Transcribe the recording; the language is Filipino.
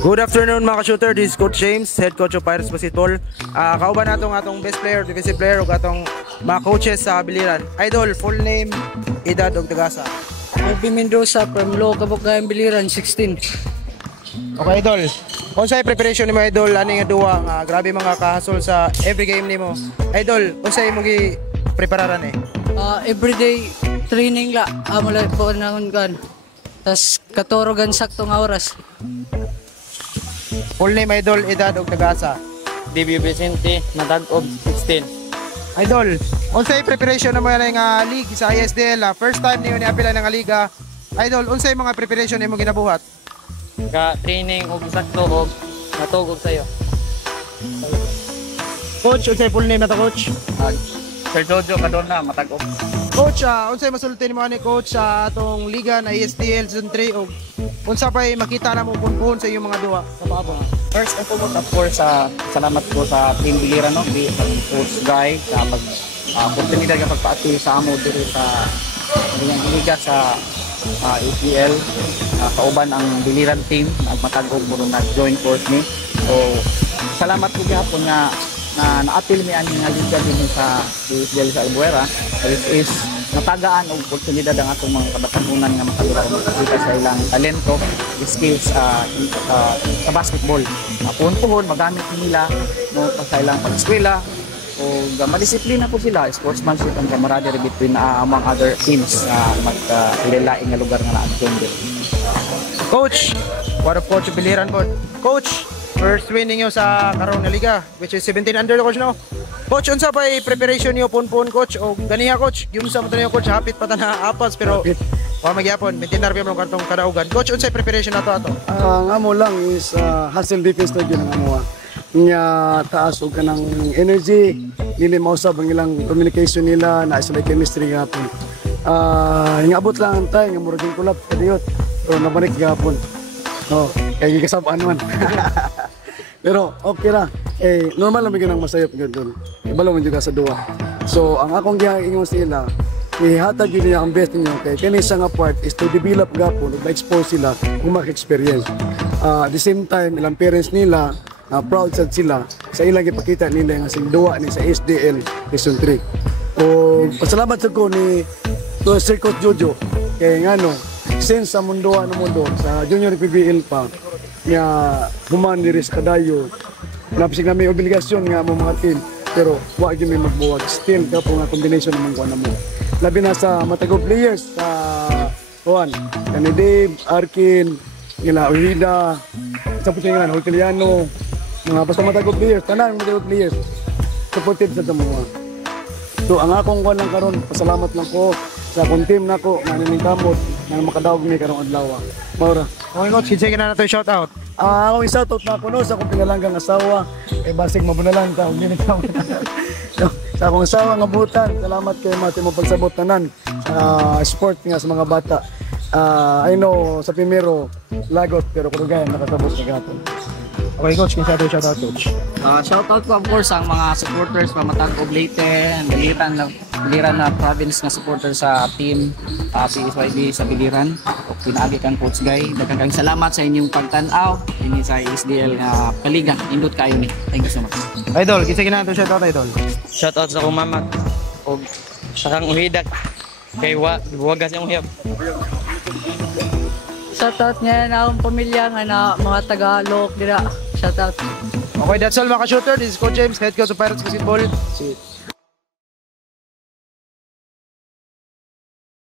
Good afternoon mga ka-shooter, this is Coach James, head coach of Pirates Basketball. Kauban natong atong best player, defensive player ug atong mga coaches sa Biliran. Idol, full name, edad ug tagasa. Alvin Mendoza from Lo Kabukgayan, Biliran, 16. Okay idol, unsay preparation nimo idol ani nga duwa nga grabe mga kahasol sa every game nimo. Idol, unsay mo gi prepararan Everyday training la, mula po nang gan. Tas katurogan sakto nga oras. Full name idol, edad ug tagasa. DB Vicente, Matag-og 16. Idol, unsay preparation nimo nga league sa ISDL? First time niyo ni apila nga liga. Idol, unsay mga preparation nimo ginabuhat? Ka training og sakto og natugog sayo. Coach, unsay full name nato coach? Sir Jojo Cadorna, Matag-og. Coach, unsay masulti nimo ani coach sa atong liga na ISDL Season 3 og unsa pay makita na mo punpuhon sa iyong mga duwa sa paabot? First and foremost, of course, salamat ko sa Team Biliran, no? Coach Guy, sa oportunidad nga pagpaati sa amo dito sa liga sa APL. Kauban ang Biliran team, nagmatag-og mo nag-join course ni. So, salamat ko gihapon nga na-appeal mi ani nga liga din sa APL sa Albuera. This is natagaan og oportunidad ang atong mga kabatanunan nga makalura og makita sa ilang talento, skills sa basketball. Puhon-puhon magamit nila no sa ilang pag-eskwela o madisiplina po sila, sportsmanship and camaraderie between among other teams magkalilaing nga lugar nga na-adjong din. Coach, what of coach Biliran po? Coach, first win ninyo sa karon nga liga which is 17 under coach no? Coach, unsa pa preparation niyo pon coach o ganiha coach? Yung sa mo niyo coach hapit pa ta na apas pero wa magyapon maintain mo kartong kadaugan. Coach, unsa preparation nato ato? Ang amo lang is hustle defense na gyud ang amo. Nya taas og kanang energy, dili mausab ang ilang communication nila na sila chemistry gapon. Ingabot lang ang time nga murag kulap kadiyot. Pero nabalik gapon. Oh, kay gigasab-an man. Pero okay ra. Normal lang bigyan ng masayop gyud doon. Ibalo man jud sa duwa. So ang akong giingon sila, ihatag yun niya ang best ninyo kay kani sa nga part is to develop gapon ug ma-expose sila kung maka-experience. At the same time ilang parents nila proud sad sila sa ilang ipakita nila nga sing duwa ni sa SDL Season 3. O pasalamat sad ko ni to Sir Coach Jojo kay ngano since sa mundo sa junior PBL pa nga human diri sa kadayo napsi nga may obligasyon nga mo mga team pero wa gyud may magbuwag still kapo nga combination naman ko na mo labi na sa matagog players sa Juan kani Dave Arkin nila Uida sa putingan Hultiliano mga basta matagog players tanan matagog players supportive sa tamuha. So ang akong kuan lang karon pasalamat lang ko sa akong team nako nga naningkamot nga makadaog ni karong adlaw. Maura. Okay coach, kinsa na nato shout out? Ako i-shoutout na ako no, sa akong pinalanggang asawa. Basig mabunalan ka, huwag nito ako. Sa akong asawa nga butan, salamat kay Mati mo pagsabot tanan sa sport nga sa mga bata. I know sa primero, lagot, pero kurugayan nakasabot na gato. Okay coach, kinsa nato shout out coach? Shoutout ko of course ang mga supporters pa Matag-og Leyte, Biliran na province nga supporter sa team PSYB sa Biliran. O pinagi kang Coach Guy. Daghang salamat sa inyong pagtan-aw ini sa ISDL nga paliga. Indot kayo ni. Thank you so much. Idol, kinsa nato shout out idol? Shoutout sa akong mama og sa kang uhidak kay wagas yung uhiyap. Shoutout nga na akong pamilya nga na mga taga-Look dira. Shoutout. Okay, that's all mga ka-shooter. This is Coach James, head coach of Pirates Basketball. See you.